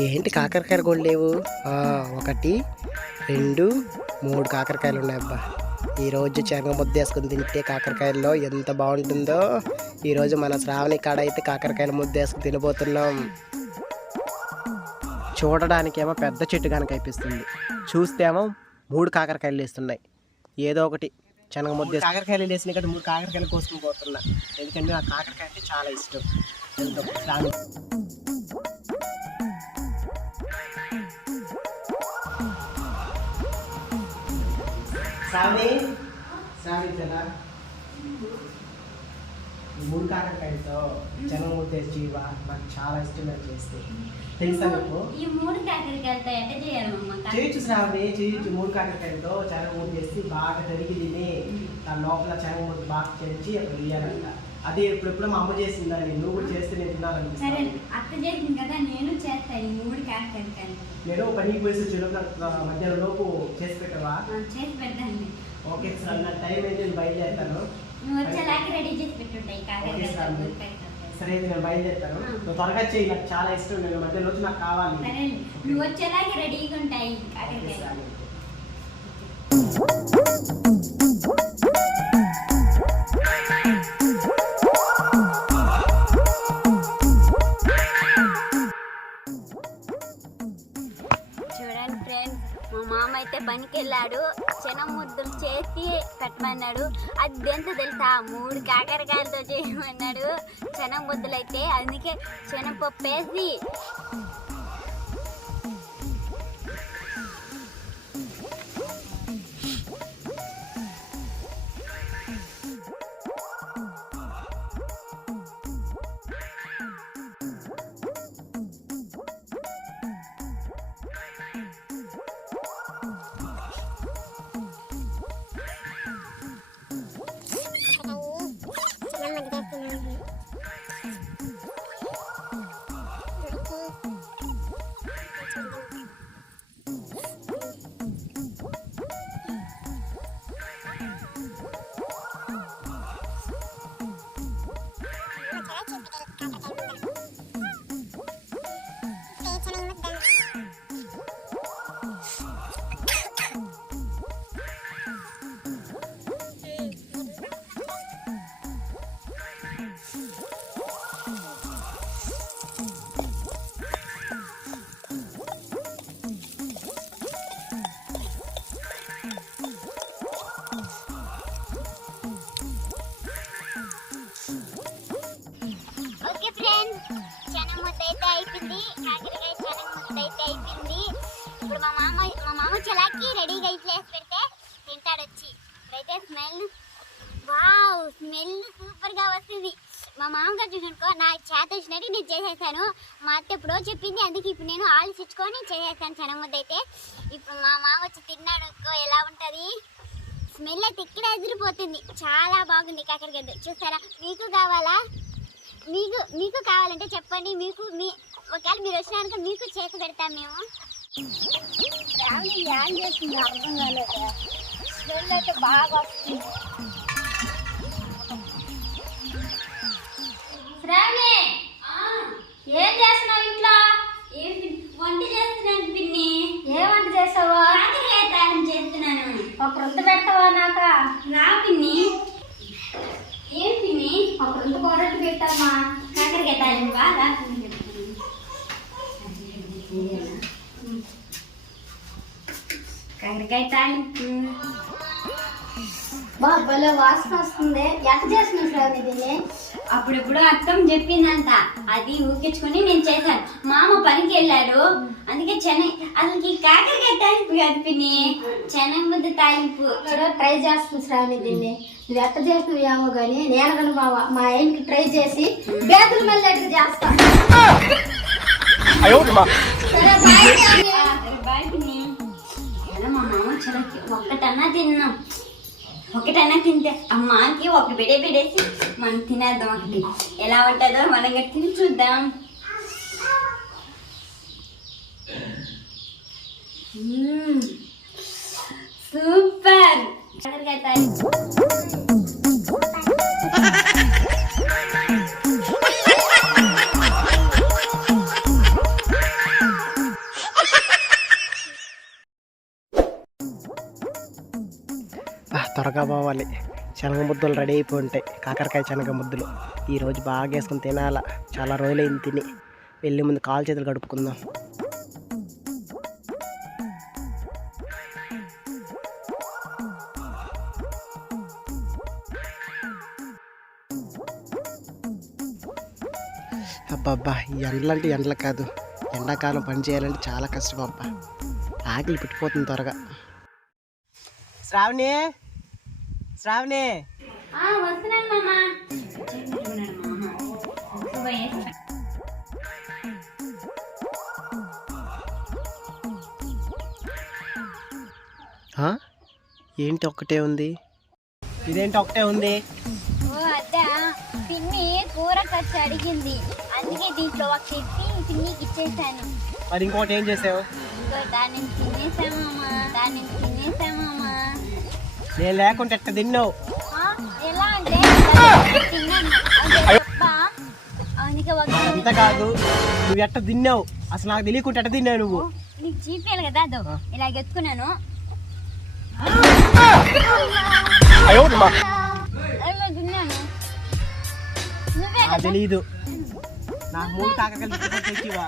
ఏంటి కాకరకాయలు కూడా లేవు? ఒకటి రెండు మూడు కాకరకాయలు ఉన్నాయి అబ్బా ఈరోజు శనగ ముద్ద వేసుకుని తింటే కాకరకాయల్లో ఎంత బాగుంటుందో. ఈరోజు మన శ్రావణి కాడ అయితే కాకరకాయల ముద్ద వేసుకుని తినబోతున్నాం. చూడడానికేమో పెద్ద చెట్టు కనుక కనిపిస్తుంది. చూస్తేమో మూడు కాకరకాయలు వేస్తున్నాయి ఏదో ఒకటి శనగ ముద్ద కాకరకాయలు వేసినాయి కదా మూడు కాకరకాయలు కోసుకుని పోతున్నా. ఎందుకంటే నాకు కాకరకాయ అంటే చాలా ఇష్టం. శ్రావణి శ్రావణి శ్రావణి కదా? మూడు కాకరకాయలతో వేసి జీవా నాకు చాలా ఇష్టం అది చేస్తే. తెలుసా నీకు ఈ మూడు కాకరకాయలతో ఎట్ట చేయాలి మమ్మ చేయొచ్చు శ్రావణి చేయొచ్చు. మూడు కాకరకాయలతో వేసి బాగా తరిగి తిని దాని లోపల ముద్ద బాగా చేయించి అక్కడ వేయాలంట అది ఎప్పుడెప్పుడు మా అమ్మ చేసిందని నువ్వు కూడా చేస్తే నేను సరే తినాలనిపిస్తాను అత్త చేసింది కదా నేను చేస్తాను ఈ మూడు కాకరకాయలు నేను పనికి పోయేసి వచ్చేలోపు నాకు మధ్యాహ్నం లోపు చేసి పెట్టవా? చేసి పెడతాను ఓకే సార్ నా టైం అయితే నేను బయలుదేరుతాను. నువ్వు వచ్చేలాగా రెడీ చేసి పెట్టుంటాయి ఓకే కాకరకాయలు సార్ నేను బయలుదేరుతాను. నువ్వు త్వరగా చేయి నాకు చాలా ఇష్టం నేను మధ్యలో వచ్చి నాకు కావాలి. సరే నువ్వు వచ్చేలాగా రెడీగా ఉంటాయి పనికి వెళ్ళాడు చిన్న ముద్దలు చేసి పెట్టమన్నాడు. అది ఎంత తెలుసా? మూడు కాకరకాయలతో చేయమన్నాడు. చిన్న ముద్దలు అయితే అందుకే శనగపప్పు వేసి ఓకే అయిపోయింది కాకరకాయ చెనం అయితే అయిపోయింది ఇప్పుడు మా మామ మా మామ చలాకి రెడీగా ఇట్లా వేసి పెడితే తింటాడు వచ్చి అయితే స్మెల్ వావ్ స్మెల్ సూపర్గా వస్తుంది మా మామగారు చూసుకో నా చేత వచ్చినట్టు నేను చేసేసాను మా అత్త ఎప్పుడో చెప్పింది అందుకే ఇప్పుడు నేను ఆలోచించుకొని చేసేసాను చనముద్ద అయితే ఇప్పుడు మా మామ వచ్చి తిన్నాడు అనుకో ఎలా ఉంటుంది స్మెల్ అయితే ఇక్కడ ఎదిరిపోతుంది చాలా బాగుంది కాకరగడ్డ చూస్తారా మీకు కావాలా మీకు మీకు కావాలంటే చెప్పండి మీకు మీ ఒకవేళ మీరు వచ్చినాక మీకు చేసి పెడతాం మేము. అర్థం కాలేదు. స్మెల్ అయితే బాగా వస్తుంది. శ్రావణి ఏం చేస్తున్నావు ఇంట్లో? వంట చేస్తున్నాను పిన్ని. ఏ వంట తాళం చేస్తున్నాను. ఒక రొంత పెడతావా నాక? రా పిన్ని. ఏం పిన్ని? ఒక రొంత కూరట్టు పెట్టామా కాకరకాయ బా రా పిన్ని చెప్తాను. కాకరకాయ తాలింపు వాసన వస్తుంది. ఎంత చేసిన శ్రావణి దీన్ని? అప్పుడెప్పుడు అర్థం చెప్పిందంట. అది ఊకించుకొని నేను చేశాను. మామ పనికి వెళ్ళాడు. అందుకే చెనై అసలు ఈ కాకరకాయ తాలింపు కాదు పిన్ని. చెనై ముద్ద తాలింపు. ట్రై చేస్తుంది శ్రావణి దీన్ని. నువ్వు ఎట్ట చేస్తున్నావు ఏమో కానీ నేను కానీ మా మా ఆయనకి ట్రై చేసి బేతులు మెల్లట్టుగా చేస్తా. సరే బాయ్ బాయ్ మా చలకి ఒక్కటన్నా తిన్నాం. ఒకటన్నా తింటే అమ్మాకి ఒకటి పెడే పెడేసి మనం తినేద్దాం ఒకటి. ఎలా ఉంటుందో మనం తిని చూద్దాం. సూపర్. త్వరగా పోవాలి. శనగ ముద్దలు రెడీ అయిపోయి ఉంటాయి కాకరకాయ శనగ ముద్దలు ఈరోజు బాగా వేసుకుని తినాల. చాలా రోజులైంది తిని. వెళ్ళే ముందు కాలు చేతులు గడుపుకుందాం అబ్బబ్బా ఈ ఎండలంటే ఎండలు కాదు. ఎండాకాలం పని చేయాలంటే చాలా కష్టం అబ్బా. ఆకలి పెట్టిపోతుంది త్వరగా. శ్రావణి? శ్రావణి? ఏంటి ఒక్కటే ఉంది? ఇదేంటి ఒకటే ఉంది? ఓ అద్దా. పిన్ని కూర ఖర్చు అడిగింది. అందుకే దీంట్లో ఒక చెప్పి పిన్నికి ఇచ్చేసాను. మరి ఇంకోటి ఏం చేసావు? దాన్ని తినేసామమ్మా దాన్ని తినేసామమ్మా నేను లేకుంటే ఎట్ట తిన్నావు? ఆ, ఎలా అంటే అంత కాదు. నువ్వు ఎట్ట తిన్నావు? అసలు నాకు తెలియకుండా ఎట్ట తిన్నావు నువ్వు? నీకు చూపించాలి కదా అదో. ఇలా ఎత్తుకున్నాను. నాకు కదా? తెలియదు నాకు మూడు తెచ్చివా?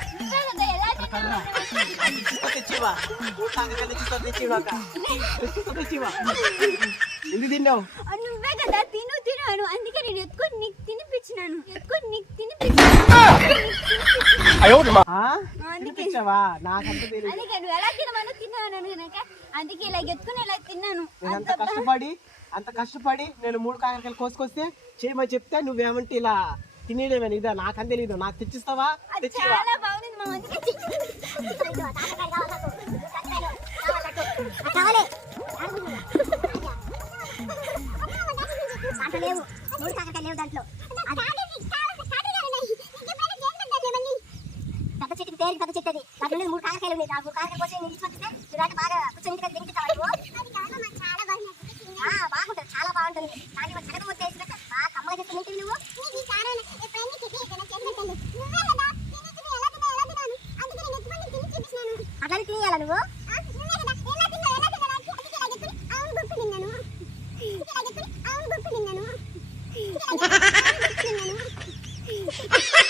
ఎందుకు తిన్నావు నువ్వే కదా తిను తినాను అందుకే నేను ఎత్తుకొని నీకు తినిపించినాను ఎత్తుకొని నీకు? తినిపించావా అందుకే నువ్వు ఎలా తినమని తిన్నాను కనుక అందుకే ఇలా ఎత్తుకొని ఇలా తిన్నాను నేను అంత కష్టపడి అంత కష్టపడి నేను మూడు కాకరకాయలు కోసుకొస్తే చేయమని చెప్తే నువ్వేమంటే ఇలా తినేదేమని ఇదా నాకని తెలీదు. నాకు తెచ్చిస్తావా? తెచ్చివా? పెద్ద చెట్టుకి పేరు పెద్ద చెట్టు అది. దాంట్లో మూడు కాకరకాయలు ఉన్నాయి. మూడు కాకరకాయలు కోసం బాగా Ha ha ha!